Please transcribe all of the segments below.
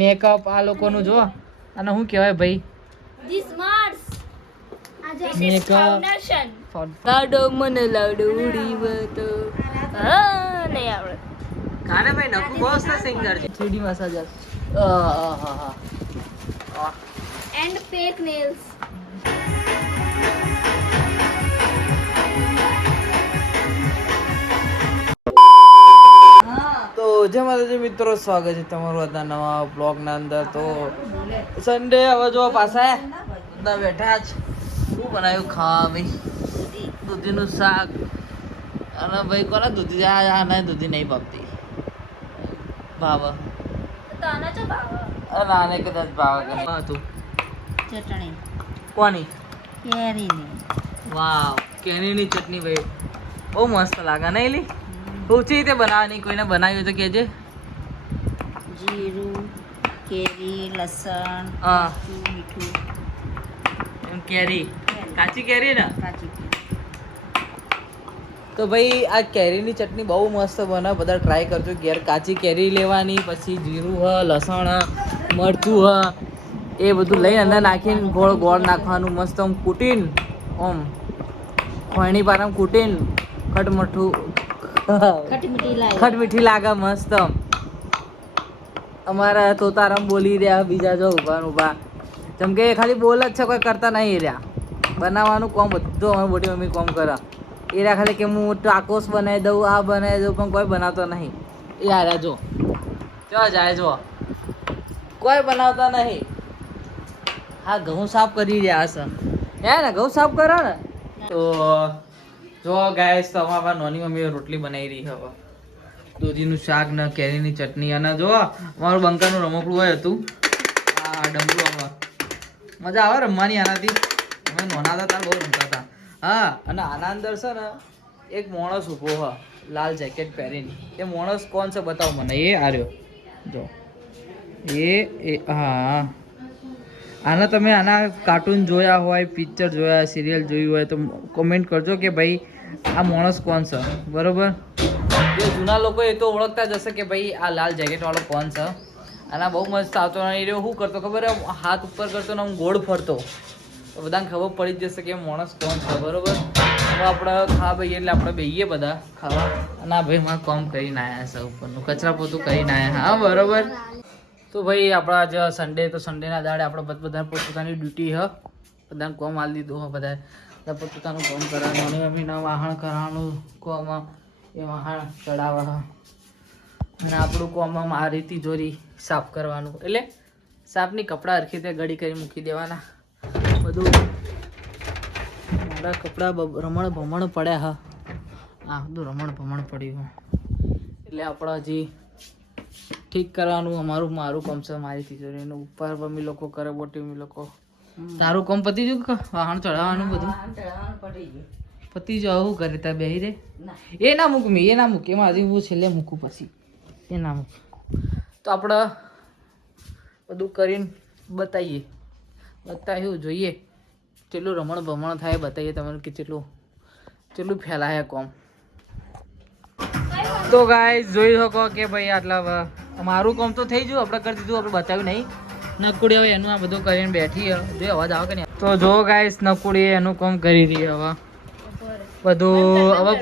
Makeup આ લોકોનું જો અને શું કહેવાય ભાઈ મેકઅપ લાડો મને લાડો ઉડીવો તો નહીં આવડે ગાને ભાઈ નકુ બહુ મસ્ત સિંગર છે 3D મસાજર એન્ડ ફેક નેલ્સ. તો જય માતાજી મિત્રો, સ્વાગત છે તમારું આજના નવા બ્લોગના અંદર. તો સન્ડે હવે જો પાછા બધા બેઠા જ. શું બનાવ્યું ખાવા ભાઈ? દૂધીનું શાક અને ભાઈ કોને દૂધી આને દૂધી નહીં ભાવતી ભાવ અને આને કદાચ ભાવ હતું ચટણી કોની કેરીની. વાવ કેરીની ચટણી ભાઈ બહુ મસ્ત લાગે નહીં લી? ઓછી રીતે બનાવવાની, કોઈને બનાવી હોય તો કહેજે. જીરું, કેરી, લસણ, હા મીઠું, એમ કેરી કાચી કેરી ને. કાચી કેરી. તો ભાઈ આ કેરીની ચટણી બહુ મસ્ત બને, બધા ટ્રાય કરજો ઘેર. કાચી કેરી લેવાની, પછી જીરું હ, લસણ હ, મરચું હ, એ બધું લઈને અંદર નાખીને ગોળ નાખવાનું મસ્ત આમ કૂટીને, આમ ખોયણી પર આમ કૂટીને ખટ મીઠી લાગે મસ્ત. અમારા તોતારામ બોલી રહ્યા, બીજા જો ઉભા જેમ કે ખાલી બોલ જ છે, કોઈ કરતા નહીં રહ્યા. બનાવવાનું કોમ બધું અમારી મોટી મમ્મી કોમ કરે. એ રહ્યા ખાલી કે હું ટાકોસ બનાવી દઉં, આ બનાવી દઉં, પણ કોઈ બનાવતો નહીં. એ આર્યા જો ક્યાં જાય જો, કોઈ બનાવતા નહીં. હા ઘઉં સાફ કરી રહ્યા હશે હે ને? ઘઉં સાફ કરો ને. તો જો ગાઈસ, તો અમારા નાની મમ્મીએ રોટલી બનાવી રહી હવે. દૂધીનું શાક ને કેરીની ચટણી. અને જો અમારું બંકાનું રમકડું હોય હતું આ ડમરું. આમાં મજા આવે રમવાની આનાથી. અમે નાના હતા ત્યારે બહુ રમતા હતા. હા, અને આના અંદર છે ને એક માણસ ઊભો હ લાલ જેકેટ પહેરીને. એ માણસ કોણ છે બતાવો મને. એ આર્યો જો એ હા. આના તમે આના કાર્ટૂન જોયા હોય, પિક્ચર જોયા, સિરિયલ જોયું હોય તો કોમેન્ટ કરજો કે ભાઈ આ માણસ કોણ છે, બરોબર? જે જૂના લોકો એ તો ઓળખતા જ હશે કે ભાઈ આ લાલ જેકેટ વાળો કોણ છે. આના બહુ મસ્ત આવતો નહીં રહ્યો. શું કરતો ખબર? હાથ ઉપર કરતો ને આમ ગોળ ફરતો, તો બધાને ખબર પડી જ જશે કે માણસ કોણ છે, બરોબર? હવે આપણે ખાવા બઈએ એટલે આપણે બેહીએ બધા ખાવા. અને આ ભાઈ મારે કામ કરીને આવ્યા છે, ઉપરનું કચરા પોતું કરીને આવ્યા. હા બરોબર. તો ભાઈ આપણા જે સન્ડે, તો સન્ડેના દાડે આપણે બધા પોતપોતાની ડ્યુટી હ, બધાને કોમ આલી દીધું હ. બધા પોતપોતાનું કોમ કરવાનું. અને મમ્મીના વાહણ કરવાનું કોમ, એ વાહણ ચડાવવા હ. અને આપણું કોમમાં મારી તિજોરી સાફ કરવાનું, એટલે સાફની કપડાં હરખી રીતે ગડી કરી મૂકી દેવાના. બધું મારા કપડાં રમણ ભમણ પડ્યા હ. હા બધું રમણ ભમણ પડ્યું એટલે આપણે હજી ઠીક કરવાનું. મારું કામ છે, મારી તિજોરીનું. ઉપર મમ્મી લોકો કરે, મોટી મમ્મી લોકો. તારું કામ પતી ગયું કે વાહણ ચડાવવાનું બધું પતી ગયું? શું કરે ત્યાં બેહી રે? એ ના મૂક મી, એ ના મૂક, એમાં હજી હું છેલ્લે મૂકું, પછી એ ના મૂક. તો આપણે બધું કરીને બતાવ્યું જોઈએ કેટલું રમણ ભમણ થાય, બતાવીએ તમને કે કેટલું ફેલાય કોમ. તો ગાઈસ જોઈ શકો કે ભાઈ આટલા મારું કામ તો થઈ ગયું, આપણે કરી દીધું, આપણે બતાવ્યું નહીં. નકુડી હવે એનું આ બધું કરીને બેઠી જો અવાજ આવે કે નહીં. તો જો ગાઈસ નકુડી એનું કામ કરી રહી હવે બધું. હવે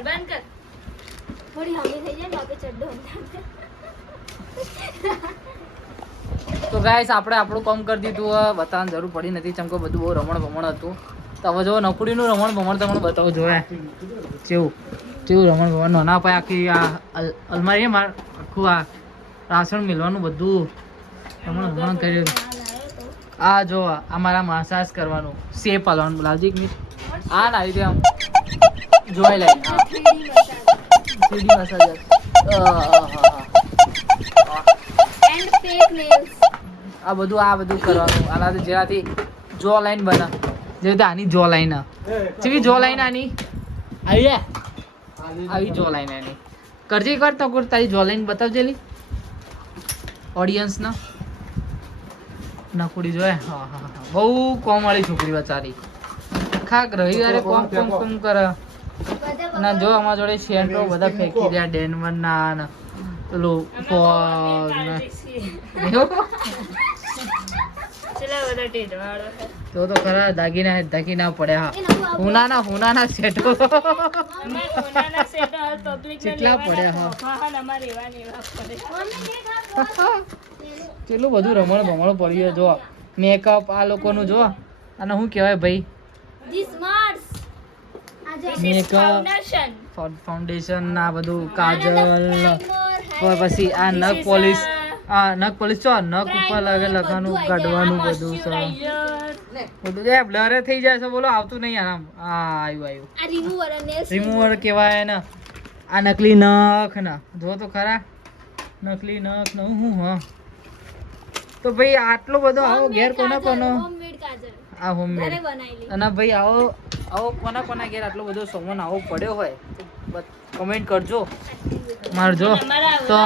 તો ગાઈસ આપણે આપણું કામ કરી દીધું, બતાવવાની જરૂર પડી નથી, ચમકો બધું બહુ રમણ ભમણ હતું. તો હવે જો નકુડીનું રમણ ભમણ તમને બતાવો જોયા કેવું રમણ ભમણ. નાના ભાઈ આખી આ અલમારી માર આખું આ રાસણ મિલવાનું બધું રમણ ભમણ કર્યું. આ જો આ મારા મસાજ કરવાનું, શેપ આલવાનું. લાવજી એક મિનિટ. આ ના આવી આમ જોઈ લે. 3D massage. આ બધું કરવાનું. આનાથી જેનાથી જો લાઈન બને, જેવી રીતે આની જો લાઈન જેવી જો લાઈન આની આવી જો લાઈન આની કરજે. એક વાર તો તારી જો લાઈન બતાવજે લી ઓડિયન્સના. નકુડી જોયે. હા હા હા, બહુ કોમવાળી છોકરી બચારી. ખાક રવિવારે કોમ કરે. અને જો અમારા જોડે શેન્ટો બધા ફેંકી રહ્યા ડેનવર ના. પેલું ફોગ ને એવું? તો ખરા દાગીના પડ્યા હા હુનાના સેટો કેટલા પડ્યા હા કેટલું બધું રમણ ભમણ પડ્યું જો મેકઅપ આ લોકોનું જો અને શું કહેવાય ભાઈ મેકઅપ ફાઉન્ડેશન ના બધું કાજલ પછી આ નખ પોલિશ છો નખ ઉપર લગાવવાનું કાઢવાનું બધું છે બધું બ્લર થઈ જાય છે બોલો આવતું નહીં આરામ આવ્યું રિમૂવર કહેવાય ને આ નકલી નખ ના જો તો ખરા નકલી નખ ને હું હા તો ભાઈ આટલો બધો આવો ઘેર કોનો આ હોમમેડ અને ભાઈ આવો કોના ઘેર આટલો બધો સામાન આવો પડ્યો હોય તો કમેન્ટ કરજો મારજો તો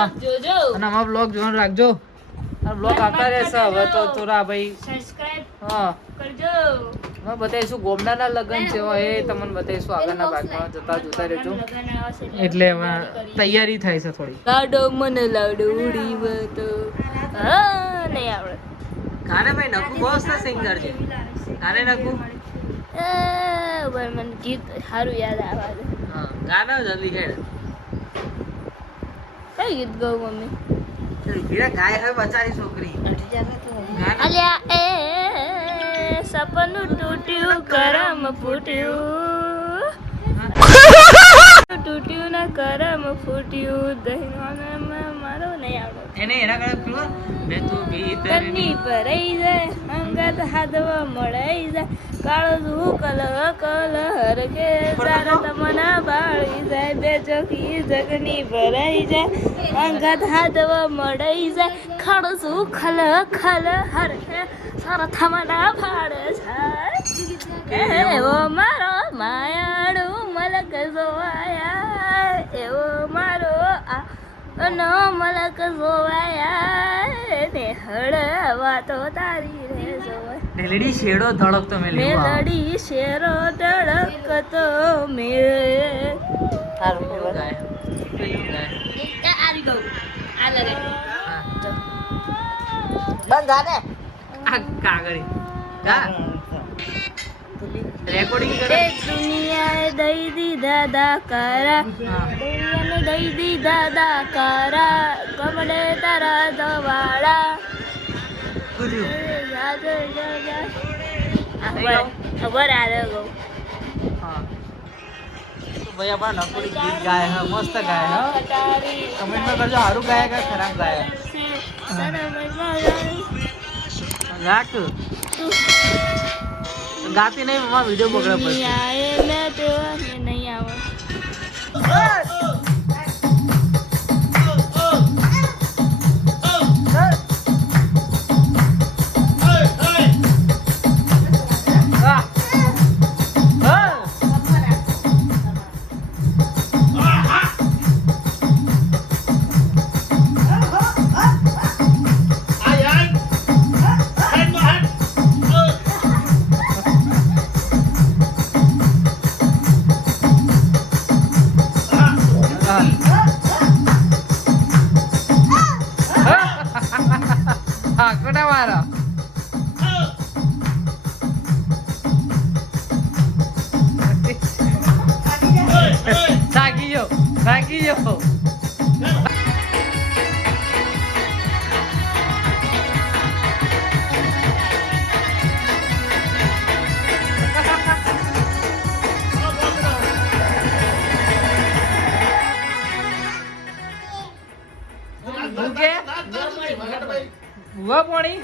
અને અમારો બ્લોગ જોવાનું રાખજો આ બ્લોગ આવતા રહેશે હવે તો થોડા ભાઈ હા બતાવીશું ગોમડાના લગ્ન છે એ તમને બતાવીશું આગળના ભાગમાં જોતા રહેજો એટલે તૈયારી થાય છે થોડી લાડો મને લાડો ઉડી તો નહીં આવડે ગાને ભાઈ નકુ બહુ મસ્ત સિંગર છે ગાને નકુ મને ગીત સારું યાદ આવે હા ગાના જલ્દી હેડ કઈ ગીત ગાઉં મમ્મી હીરા ગાય હવે બચારી છોકરી અલ્યા એ સપનું તૂટ્યું કરમ ફૂટ્યું તૂટ્યું ને કરમ ફૂટ્યું દહીંમાં મારો નહીં આવડો એને એના કરે પેલું મેં તું તન્ની ભરાઈ જાય અંગત હાથવા મળાઈ જાય કાળો તું કલર કે સારા તમના બાળી જાય બે ચોકી જગની ભરાઈ જાય અંગત હાથવા મળાઈ જાય કાળો તું ખલ હર કે સારા તમના ભાડે જાય એવો મારો માયાડો મલક જોવાયા એવો મારો નો મલક જોવાયા ને હળવા તો તારી રે જોવાય મેલડી શેડો ધડકતો મેલડી શેરો ધડકતો મે સારું ગાય આરી ગઉ આ લગે બંધ આને આ કાગળી ગા રેકોર્ડિંગ કરે દુનિયાએ દઈ દીધા દાકારા દુનિયાને દઈ દીધા દાકારા કમળે તારા દવાળા ખબર આવે ગૌ હા તો ભાઈ આપણા નકુડી ગીત ગાય હા મસ્ત ગાય હા કમેન્ટમાં કરજો સારું ગાય કે ખરાબ ગાય રાખ ગાતી નહીં મમ્મા વિડિયો પકડે પછી આયે મે તો નહીં આવો થાકી ગયો ભૂવા પાણી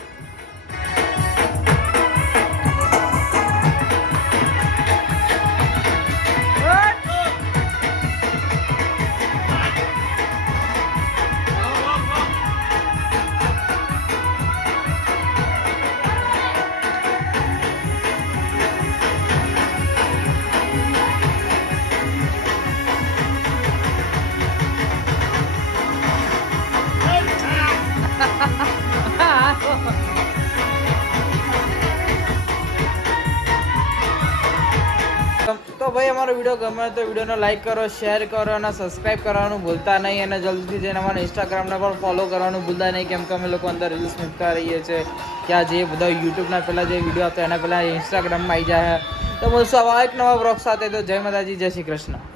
ભાઈ અમારો વિડીયો ગમે તો વિડીયોને લાઈક કરો, શેર કરો અને સબસ્ક્રાઇબ કરવાનું ભૂલતા નહીં. અને જલ્દીથી જઈને અમારા ઇન્સ્ટાગ્રામને પણ ફોલો કરવાનું ભૂલતા નહીં, કેમ કે અમે લોકો અંદર રીલ્સ મૂકતા રહીએ છીએ. ત્યાં જે બધા યુટ્યુબના પહેલાં જે વિડીયો હતા એના પહેલાં ઇન્સ્ટાગ્રામમાં આવી જાય. તો મળશું આવા એક નવા બ્લોગ સાથે. તો જય માતાજી, જય શ્રી કૃષ્ણ.